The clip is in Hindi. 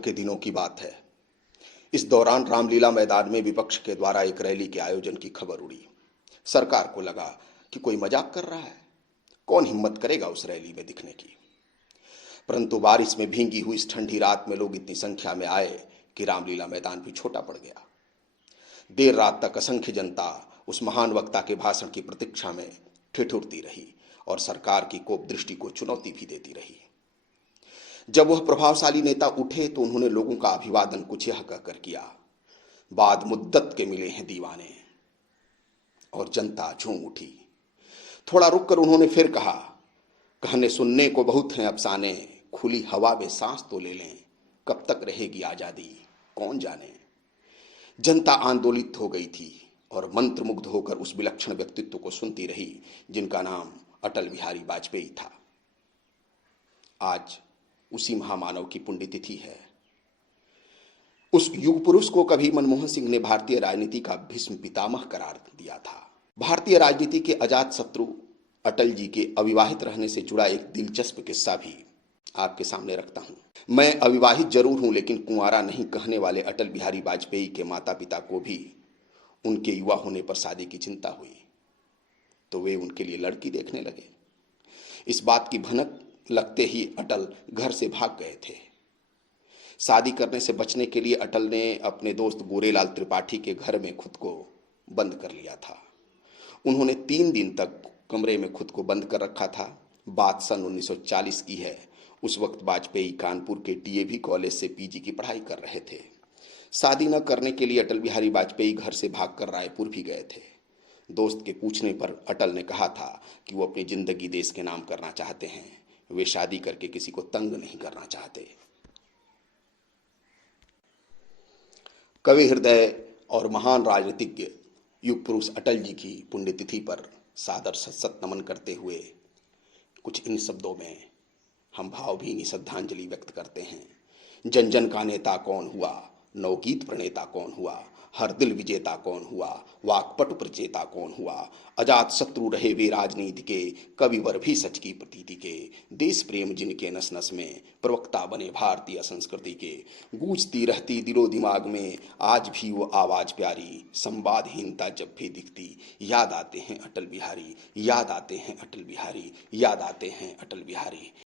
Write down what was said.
के दिनों की बात है। इस दौरान रामलीला मैदान में विपक्ष के द्वारा एक रैली के आयोजन की खबर उड़ी। सरकार को लगा कि कोई मजाक कर रहा है, कौन हिम्मत करेगा उस रैली में दिखने की। परंतु बारिश में भींगी हुई इस ठंडी रात में लोग इतनी संख्या में आए कि रामलीला मैदान भी छोटा पड़ गया। देर रात तक असंख्य जनता उस महान वक्ता के भाषण की प्रतीक्षा में ठिठुरती रही और सरकार की कोप दृष्टि को चुनौती भी देती रही। जब वह प्रभावशाली नेता उठे तो उन्होंने लोगों का अभिवादन कुछ यह कहकर किया, बाद मुद्दत के मिले हैं दीवाने। और जनता झूम उठी। थोड़ा रुककर उन्होंने फिर कहा, कहने सुनने को बहुत हैं अफसाने, खुली हवा में सांस तो ले लें, कब तक रहेगी आजादी कौन जाने। जनता आंदोलित हो गई थी और मंत्रमुग्ध होकर उस विलक्षण व्यक्तित्व को सुनती रही जिनका नाम अटल बिहारी वाजपेयी था। आज उसी महामानव की पुण्यतिथि है। उस युग पुरुष को कभी मनमोहन सिंह ने भारतीय राजनीति का भीष्म पितामह करार दिया था। भारतीय राजनीति के अजात शत्रु अटल जी के अविवाहित रहने से जुड़ा एक दिलचस्प किस्सा भी आपके सामने रखता हूं। मैं अविवाहित जरूर हूं लेकिन कुंवारा नहीं कहने वाले अटल बिहारी वाजपेयी के माता पिता को भी उनके युवा होने पर शादी की चिंता हुई तो वे उनके लिए लड़की देखने लगे। इस बात की भनक लगते ही अटल घर से भाग गए थे। शादी करने से बचने के लिए अटल ने अपने दोस्त गोरेलाल त्रिपाठी के घर में खुद को बंद कर लिया था। उन्होंने 3 दिन तक कमरे में खुद को बंद कर रखा था। बात सन 1940 की है। उस वक्त वाजपेयी कानपुर के डीएवी कॉलेज से पीजी की पढ़ाई कर रहे थे। शादी न करने के लिए अटल बिहारी वाजपेयी घर से भागकर रायपुर भी गए थे। दोस्त के पूछने पर अटल ने कहा था कि वो अपनी जिंदगी देश के नाम करना चाहते हैं, वे शादी करके किसी को तंग नहीं करना चाहते। कवि हृदय और महान राजनीतिज्ञ युग पुरुष अटल जी की पुण्यतिथि पर सादर सत नमन करते हुए कुछ इन शब्दों में हम भावभीनी श्रद्धांजलि व्यक्त करते हैं। जन जन का नेता कौन हुआ, नवगीत प्रणेता कौन हुआ, हर दिल विजेता कौन हुआ, वाक्पटु प्रचेता कौन हुआ, अजात शत्रु रहे वे राजनीति के, कविवर भी सच की प्रतीति के, देश प्रेम जिनके नस नस में, प्रवक्ता बने भारतीय संस्कृति के, गूंजती रहती दिलो दिमाग में आज भी वो आवाज प्यारी, संवादहीनता जब भी दिखती याद आते हैं अटल बिहारी, याद आते हैं अटल बिहारी, याद आते हैं अटल बिहारी।